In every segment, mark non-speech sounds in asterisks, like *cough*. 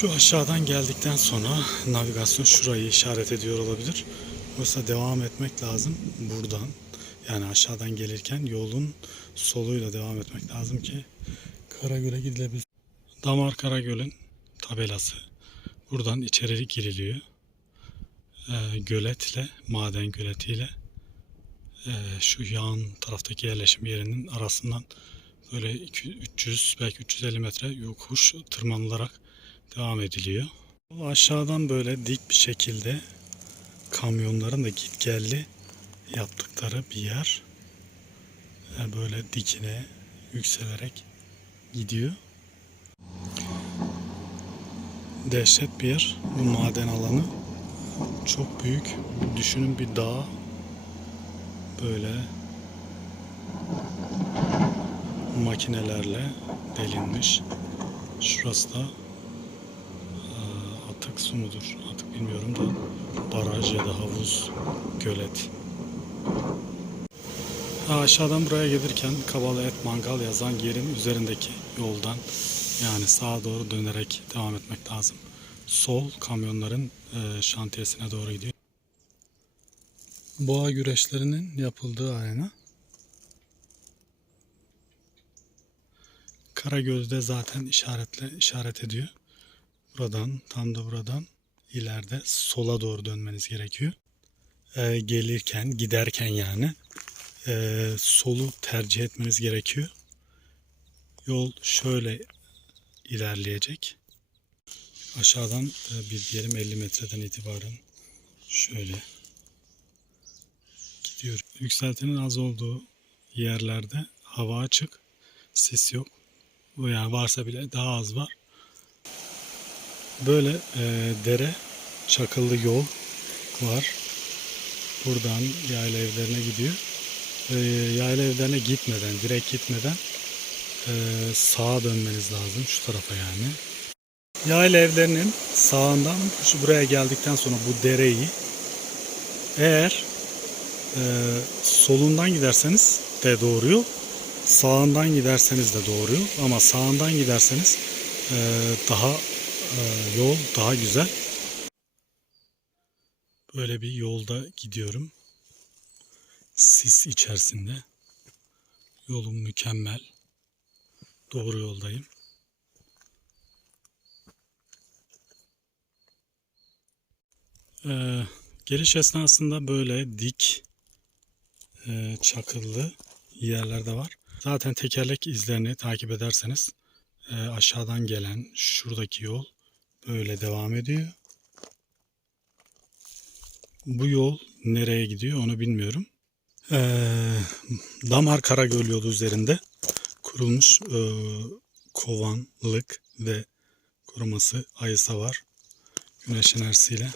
Şu aşağıdan geldikten sonra navigasyon şurayı işaret ediyor olabilir. Oysa devam etmek lazım buradan. Yani aşağıdan gelirken yolun soluyla devam etmek lazım ki Karagöl'e gidilebilsin. Damar Karagöl'ün tabelası. Buradan içeri giriliyor. Ee, göletle, maden göletiyle e, şu yan taraftaki yerleşim yerinin arasından böyle 200, 300 belki 350 metre yokuş tırmanılarak devam ediliyor. Aşağıdan böyle dik bir şekilde kamyonların da gitgelli yaptıkları bir yer. Yani böyle dikine yükselerek gidiyor. Dehşet bir yer. Bu maden alanı çok büyük. Düşünün bir dağ böyle makinelerle delinmiş. Şurası da atık su mudur? Atık bilmiyorum da baraj ya da havuz, gölet. Ha, aşağıdan buraya gelirken Kabalı Et Mangal yazan yerin üzerindeki yoldan yani sağa doğru dönerek devam etmek lazım. Sol kamyonların e, şantiyesine doğru gidiyor. Boğa güreşlerinin yapıldığı arena. Karagöz'de zaten işaretle işaret ediyor. Buradan tam da buradan ileride sola doğru dönmeniz gerekiyor. Ee, gelirken giderken yani e, solu tercih etmeniz gerekiyor. Yol şöyle ilerleyecek. Aşağıdan e, bir diyelim 50 metreden itibaren şöyle gidiyor. Yükseltinin az olduğu yerlerde hava açık, sis yok. Yani varsa bile daha az var. Böyle e, dere, çakıllı yol var. Buradan yayla evlerine gidiyor. E, yayla evlerine gitmeden, direkt gitmeden e, sağa dönmeniz lazım. Şu tarafa yani. Yayla evlerinin sağından şu buraya geldikten sonra bu dereyi eğer e, solundan giderseniz de doğru yol, sağından giderseniz de doğru yol ama sağından giderseniz e, daha yol daha güzel. Böyle bir yolda gidiyorum. Sis içerisinde. Yolum mükemmel. Doğru yoldayım. Ee, geliş esnasında böyle dik e, çakıllı yerlerde var. Zaten tekerlek izlerini takip ederseniz e, aşağıdan gelen şuradaki yol böyle devam ediyor. Bu yol nereye gidiyor onu bilmiyorum. Ee, Damar Karagöl yolu üzerinde kurulmuş e, kovanlık ve koruması ayısa var. Güneş enerjisiyle.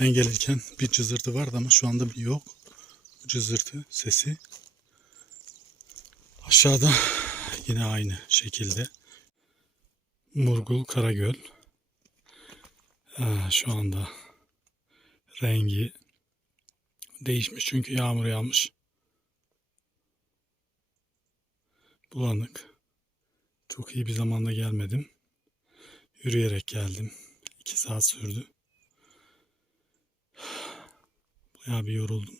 Ben gelirken bir cızırtı vardı ama şu anda yok. Bu cızırtı sesi. Aşağıda yine aynı şekilde Murgul Karagöl. Şu anda rengi değişmiş çünkü yağmur yağmış. Bulanık. Çok iyi bir zamanda gelmedim. Yürüyerek geldim. İki saat sürdü. Bayağı bir yoruldum.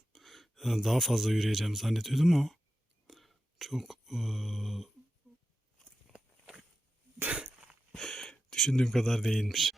Daha fazla yürüyeceğim zannediyordum ama çok *laughs* düşündüğüm kadar değilmiş.